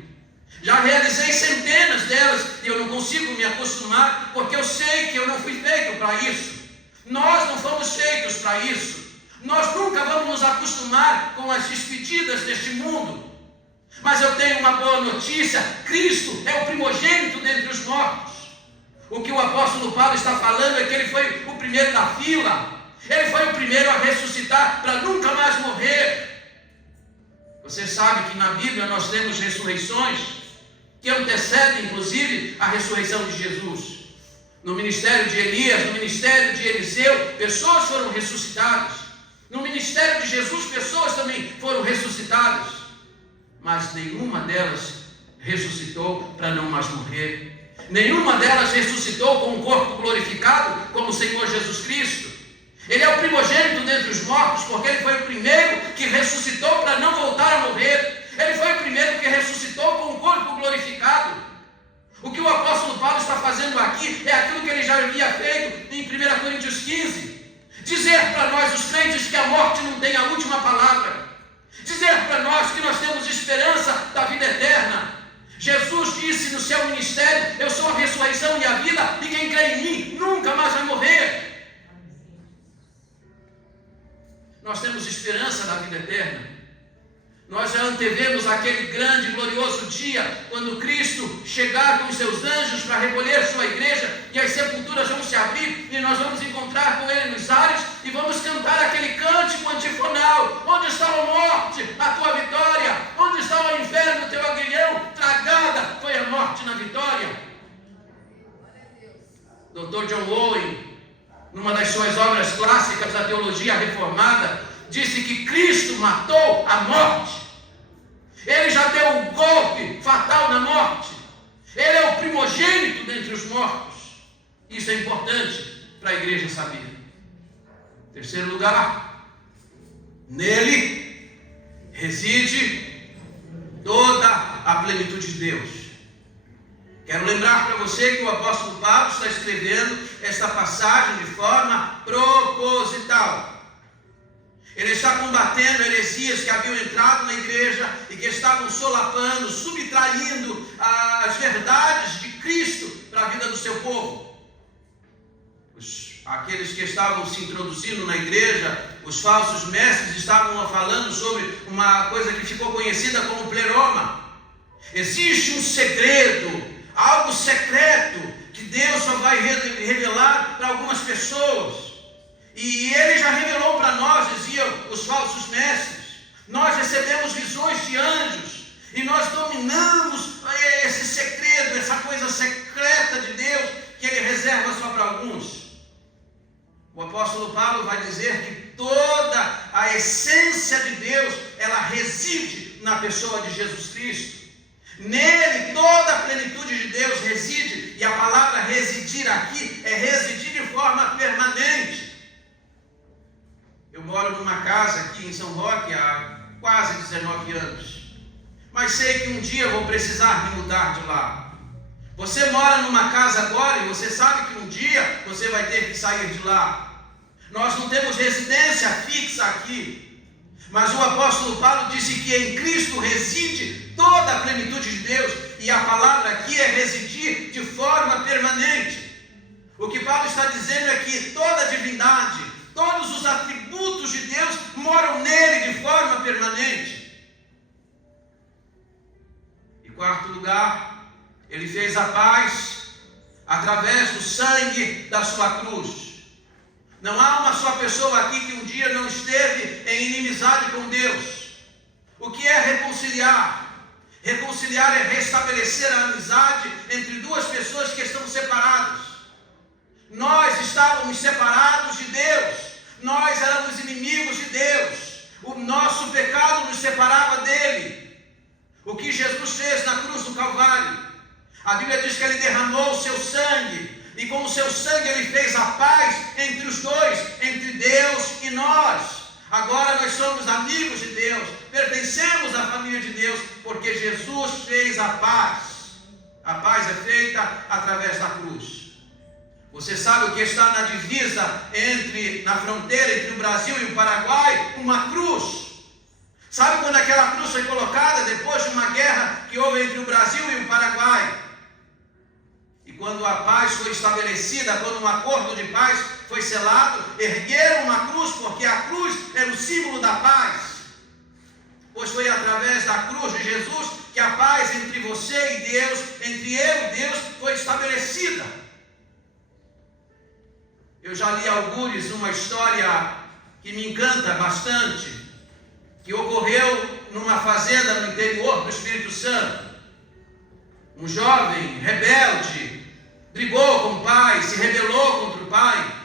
Já realizei centenas delas e eu não consigo me acostumar, porque eu sei que eu não fui feito para isso. Nós não fomos feitos para isso. Nós nunca vamos nos acostumar com as despedidas deste mundo. Mas eu tenho uma boa notícia: Cristo é o primogênito dentre os mortos. O que o apóstolo Paulo está falando é que ele foi o primeiro da fila. Ele foi o primeiro a ressuscitar para nunca mais morrer. Você sabe que na Bíblia nós temos ressurreições que antecedem inclusive a ressurreição de Jesus. No ministério de Elias, no ministério de Eliseu, pessoas foram ressuscitadas. No ministério de Jesus, pessoas também foram ressuscitadas. Mas nenhuma delas ressuscitou para não mais morrer. Nenhuma delas ressuscitou com um corpo glorificado como o Senhor Jesus Cristo. Ele é o primogênito dentre os mortos, porque ele foi o primeiro que ressuscitou para não voltar a morrer. Ele foi o primeiro que ressuscitou com um corpo glorificado. O que o apóstolo Paulo está fazendo aqui é aquilo que ele já havia feito em 1 Coríntios 15. Dizer para nós, os crentes, que a morte não tem a última palavra. Dizer para nós que nós temos esperança da vida eterna. Jesus disse no seu ministério: eu sou a ressurreição e a vida, e quem crê em mim nunca mais vai morrer. Nós temos esperança da vida eterna. Nós já antevemos aquele grande e glorioso dia, quando Cristo chegar com os seus anjos para recolher sua igreja, e as sepulturas vão se abrir, e nós vamos encontrar com Ele nos ares, e vamos cantar aquele cântico antifonal: onde está a morte, a tua vitória? Onde está o inferno, o teu aguilhão? Tragada foi a morte na vitória. Dr. John Owen, numa das suas obras clássicas da teologia reformada, disse que Cristo matou a morte. Ele já deu um golpe fatal na morte. Ele é o primogênito dentre os mortos. Isso é importante para a igreja saber. Terceiro lugar, nele reside toda a plenitude de Deus. Quero lembrar para você que o apóstolo Paulo está escrevendo esta passagem de forma proposital. Ele está combatendo heresias que haviam entrado na igreja e que estavam solapando, subtraindo as verdades de Cristo para a vida do seu povo. Aqueles que estavam se introduzindo na igreja, os falsos mestres, estavam falando sobre uma coisa que ficou conhecida como pleroma. Existe um segredo, algo secreto, que Deus só vai revelar para algumas pessoas. E Ele já revelou para nós, diziam os falsos mestres. Nós recebemos visões de anjos e nós dominamos esse segredo, essa coisa secreta de Deus que Ele reserva só para alguns. O apóstolo Paulo vai dizer que toda a essência de Deus, ela reside na pessoa de Jesus Cristo. Nele toda a plenitude de Deus reside, e a palavra residir aqui é residir de forma permanente. Eu moro numa casa aqui em São Roque há quase 19 anos, mas sei que um dia eu vou precisar me mudar de lá. Você mora numa casa agora e você sabe que um dia você vai ter que sair de lá. Nós não temos residência fixa aqui, mas o apóstolo Paulo disse que em Cristo reside toda a plenitude de Deus, e a palavra aqui é residir de forma permanente. O que Paulo está dizendo é que toda a divindade, todos os atributos de Deus moram nele de forma permanente. Em quarto lugar, ele fez a paz através do sangue da sua cruz. Não há uma só pessoa aqui que um dia não esteve em inimizade com Deus. O que é reconciliar? Reconciliar é restabelecer a amizade entre duas pessoas que estão separadas. Nós estávamos separados de Deus. Nós éramos inimigos de Deus. O nosso pecado nos separava dele. O que Jesus fez na cruz do Calvário? A Bíblia diz que ele derramou o seu sangue. E com o seu sangue ele fez a paz entre os dois, entre Deus e nós. Agora nós somos amigos de Deus, pertencemos à família de Deus, porque Jesus fez a paz. A paz é feita através da cruz. Você sabe o que está na divisa na fronteira entre o Brasil e o Paraguai? Uma cruz. Sabe quando aquela cruz foi colocada? Depois de uma guerra que houve entre o Brasil e o Paraguai. E quando a paz foi estabelecida, quando um acordo de paz foi selado, ergueram uma cruz, porque a cruz era o símbolo da paz. Pois foi através da cruz de Jesus que a paz entre você e Deus, entre eu e Deus, foi estabelecida. Eu já li algures uma história que me encanta bastante, que ocorreu numa fazenda no interior do Espírito Santo. Um jovem rebelde brigou com o pai, se rebelou contra o pai.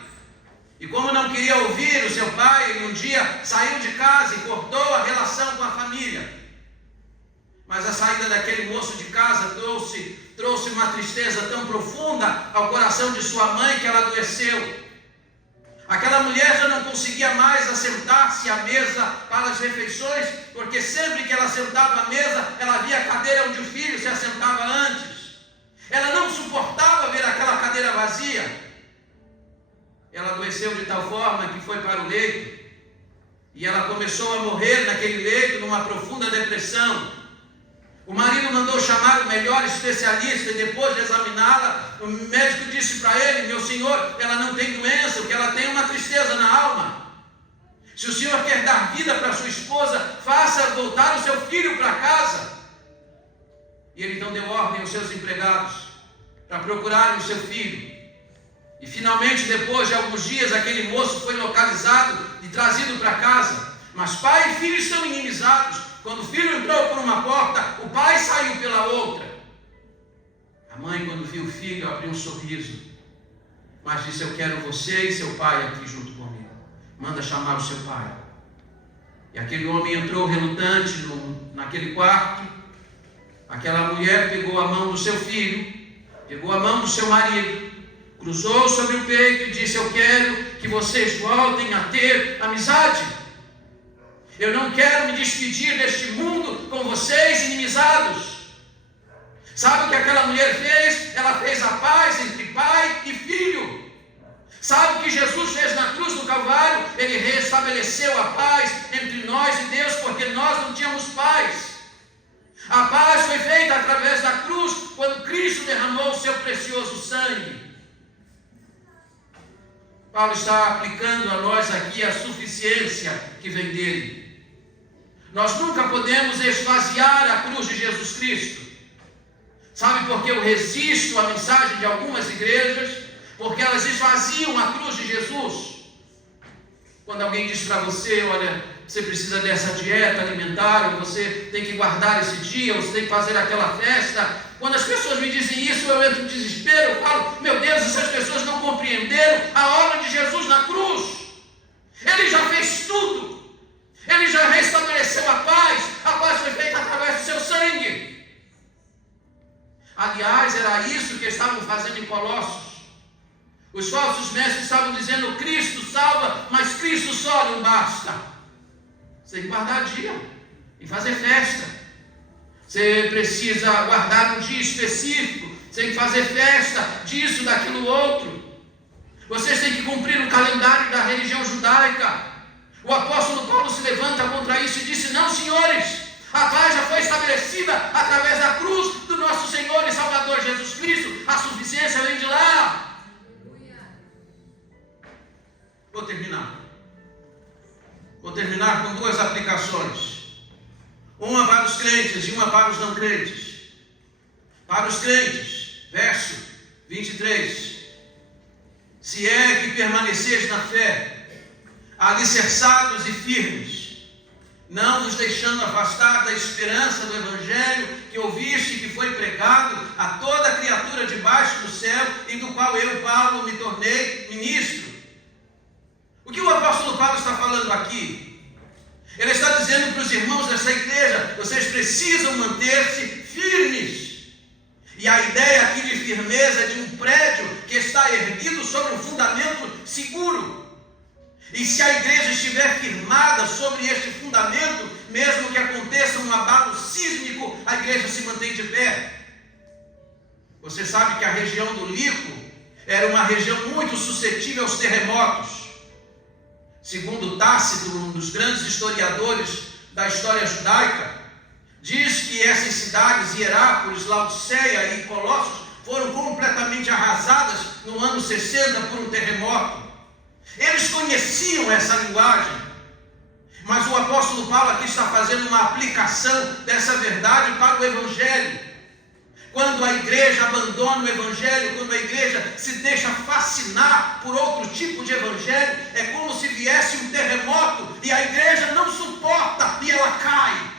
E como não queria ouvir o seu pai, ele um dia saiu de casa e cortou a relação com a família. Mas a saída daquele moço de casa trouxe uma tristeza tão profunda ao coração de sua mãe que ela adoeceu. Aquela mulher já não conseguia mais assentar-se à mesa para as refeições, porque sempre que ela sentava à mesa, ela via a cadeira onde o filho se assentava antes. Ela não suportava ver aquela cadeira vazia. Ela adoeceu de tal forma que foi para o leito, e ela começou a morrer naquele leito, numa profunda depressão. O marido mandou chamar o melhor especialista e depois de examiná-la, o médico disse para ele: meu senhor, ela não tem doença, o que ela tem é uma tristeza na alma. Se o senhor quer dar vida para sua esposa, faça voltar o seu filho para casa. E ele então deu ordem aos seus empregados para procurarem o seu filho. E finalmente, depois de alguns dias, aquele moço foi localizado e trazido para casa. Mas pai e filho estão inimizados. Quando o filho entrou por uma porta, o pai saiu pela outra. A mãe, quando viu o filho, abriu um sorriso, mas disse: eu quero você e seu pai aqui junto comigo. Manda chamar o seu pai. E aquele homem entrou relutante naquele quarto. Aquela mulher pegou a mão do seu filho, pegou a mão do seu marido, cruzou sobre o peito e disse: eu quero que vocês voltem a ter amizade. Eu não quero me despedir deste mundo com vocês inimizados. Sabe o que aquela mulher fez? Ela fez a paz entre pai e filho. Sabe o que Jesus fez na cruz do Calvário? Ele restabeleceu a paz entre nós e Deus, porque nós não tínhamos paz. A paz foi feita através da cruz, quando Cristo derramou o seu precioso sangue. Paulo está aplicando a nós aqui a suficiência que vem dele. Nós nunca podemos esvaziar a cruz de Jesus Cristo. Sabe por que eu resisto à mensagem de algumas igrejas? Porque elas esvaziam a cruz de Jesus. Quando alguém diz para você: olha, você precisa dessa dieta alimentar, ou você tem que guardar esse dia, ou você tem que fazer aquela festa. Quando as pessoas me dizem isso, eu entro em desespero, eu falo: meu Deus, essas pessoas não compreenderam a obra de Jesus na cruz. Ele já fez tudo. Ele já restabeleceu a paz foi feita através do seu sangue. Aliás, era isso que estavam fazendo em Colossos. Os falsos mestres estavam dizendo: Cristo salva, mas Cristo só não basta. Você tem que guardar dia e fazer festa. Você precisa guardar um dia específico. Você tem que fazer festa disso, daquilo, outro. Vocês têm que cumprir o calendário da religião judaica. O apóstolo Paulo se levanta contra isso e disse: não, senhores, a paz já foi estabelecida através da cruz do nosso Senhor e Salvador Jesus Cristo. A suficiência vem de lá. Vou terminar com duas aplicações. Uma para os crentes e uma para os não crentes. Para os crentes, verso 23. Se é que permaneceis na fé, alicerçados e firmes, não vos deixando afastar da esperança do Evangelho que ouviste, que foi pregado a toda criatura debaixo do céu, e do qual eu, Paulo, me tornei ministro. O que o apóstolo Paulo está falando aqui? Ele está dizendo para os irmãos dessa igreja: vocês precisam manter-se firmes. E a ideia aqui de firmeza é de um prédio que está erguido sobre um fundamento seguro. E se a igreja estiver firmada sobre este fundamento, mesmo que aconteça um abalo sísmico, a igreja se mantém de pé. Você sabe que a região do Lico era uma região muito suscetível aos terremotos. Segundo Tácito, um dos grandes historiadores da história judaica, diz que essas cidades, Hierápolis, Laodiceia e Colossos, foram completamente arrasadas no ano 60 por um terremoto. Eles conheciam essa linguagem, mas o apóstolo Paulo aqui está fazendo uma aplicação dessa verdade para o Evangelho. Quando a igreja abandona o Evangelho, quando a igreja se deixa fascinar por outro tipo de Evangelho, é como se viesse um terremoto e a igreja não suporta e ela cai.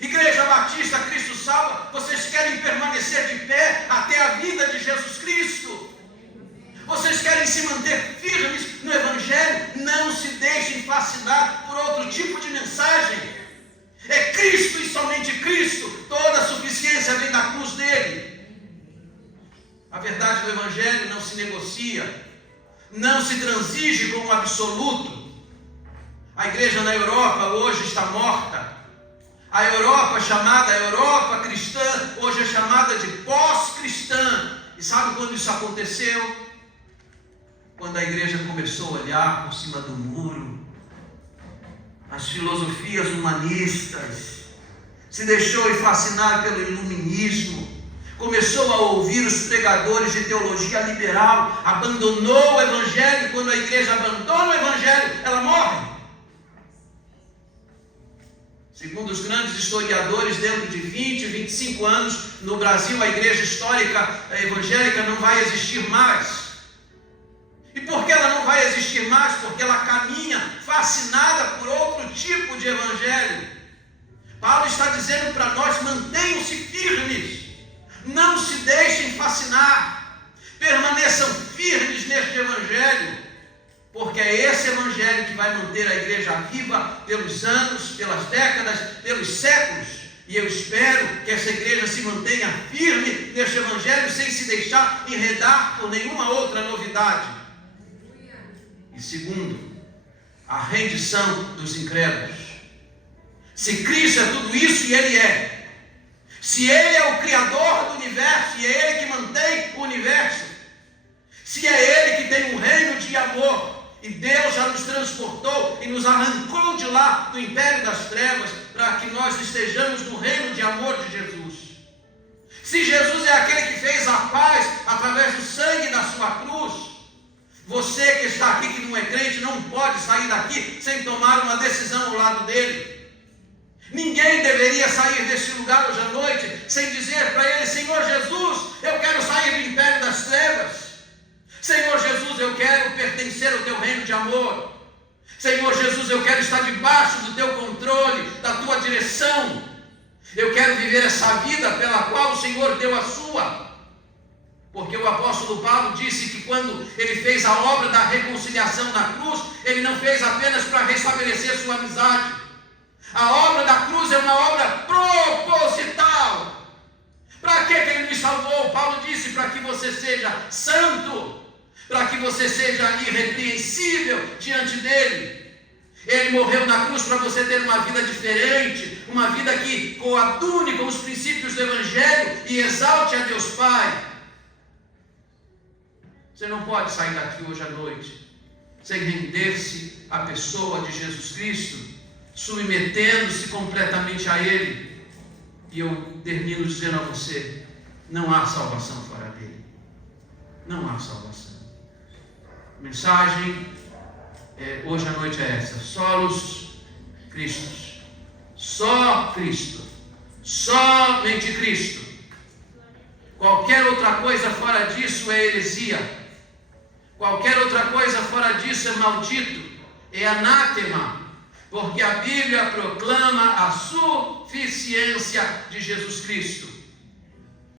Igreja Batista Cristo Salva, vocês querem permanecer de pé até a vinda de Jesus Cristo? Vocês querem se manter firmes no Evangelho? Não se deixem fascinar por outro tipo de mensagem. É Cristo e somente Cristo. Toda a suficiência vem da cruz dele. A verdade do Evangelho não se negocia, não se transige como absoluto. A igreja na Europa hoje está morta. A Europa, chamada Europa cristã, hoje é chamada de pós-cristã. E sabe quando isso aconteceu? Quando a igreja começou a olhar por cima do muro, as filosofias humanistas, se deixou fascinar pelo iluminismo, começou a ouvir os pregadores de teologia liberal, abandonou o Evangelho. Quando a igreja abandona o Evangelho, ela morre. Segundo os grandes historiadores, dentro de 20, 25 anos, no Brasil, a igreja histórica evangélica não vai existir mais. E por que ela não vai existir mais? Porque ela caminha fascinada por outro tipo de evangelho. Paulo está dizendo para nós: mantenham-se firmes, não se deixem fascinar, permaneçam firmes neste evangelho, porque é esse evangelho que vai manter a igreja viva pelos anos, pelas décadas, pelos séculos. E eu espero que essa igreja se mantenha firme neste evangelho, sem se deixar enredar por nenhuma outra novidade. E segundo, a rendição dos incrédulos. Se Cristo é tudo isso, e Ele é, se Ele é o Criador do universo, e é Ele que mantém o universo, se é Ele que tem um reino de amor, e Deus já nos transportou e nos arrancou de lá do império das trevas, para que nós estejamos no reino de amor de Jesus. Se Jesus é aquele que fez a paz através do sangue da sua cruz, você que está aqui, que não é crente, não pode sair daqui sem tomar uma decisão ao lado dele. Ninguém deveria sair deste lugar hoje à noite sem dizer para ele: Senhor Jesus, eu quero sair do império das trevas. Senhor Jesus, eu quero pertencer ao teu reino de amor. Senhor Jesus, eu quero estar debaixo do teu controle, da tua direção. Eu quero viver essa vida pela qual o Senhor deu a sua. Porque o apóstolo Paulo disse que quando ele fez a obra da reconciliação na cruz, ele não fez apenas para restabelecer sua amizade. A obra da cruz é uma obra proposital. Para que ele nos salvou? Paulo disse: para que você seja santo, para que você seja irrepreensível diante dele. Ele morreu na cruz para você ter uma vida diferente, uma vida que coadune com os princípios do Evangelho e exalte a Deus Pai. Você não pode sair daqui hoje à noite sem render-se à pessoa de Jesus Cristo, submetendo-se completamente a Ele. E eu termino dizendo a você: não há salvação fora dele. Não há salvação. A mensagem hoje à noite é essa: solos Christus. Só Cristo. Somente Cristo. Qualquer outra coisa fora disso é heresia. Qualquer outra coisa fora disso é maldito, é anátema. porque a Bíblia proclama a suficiência de Jesus Cristo.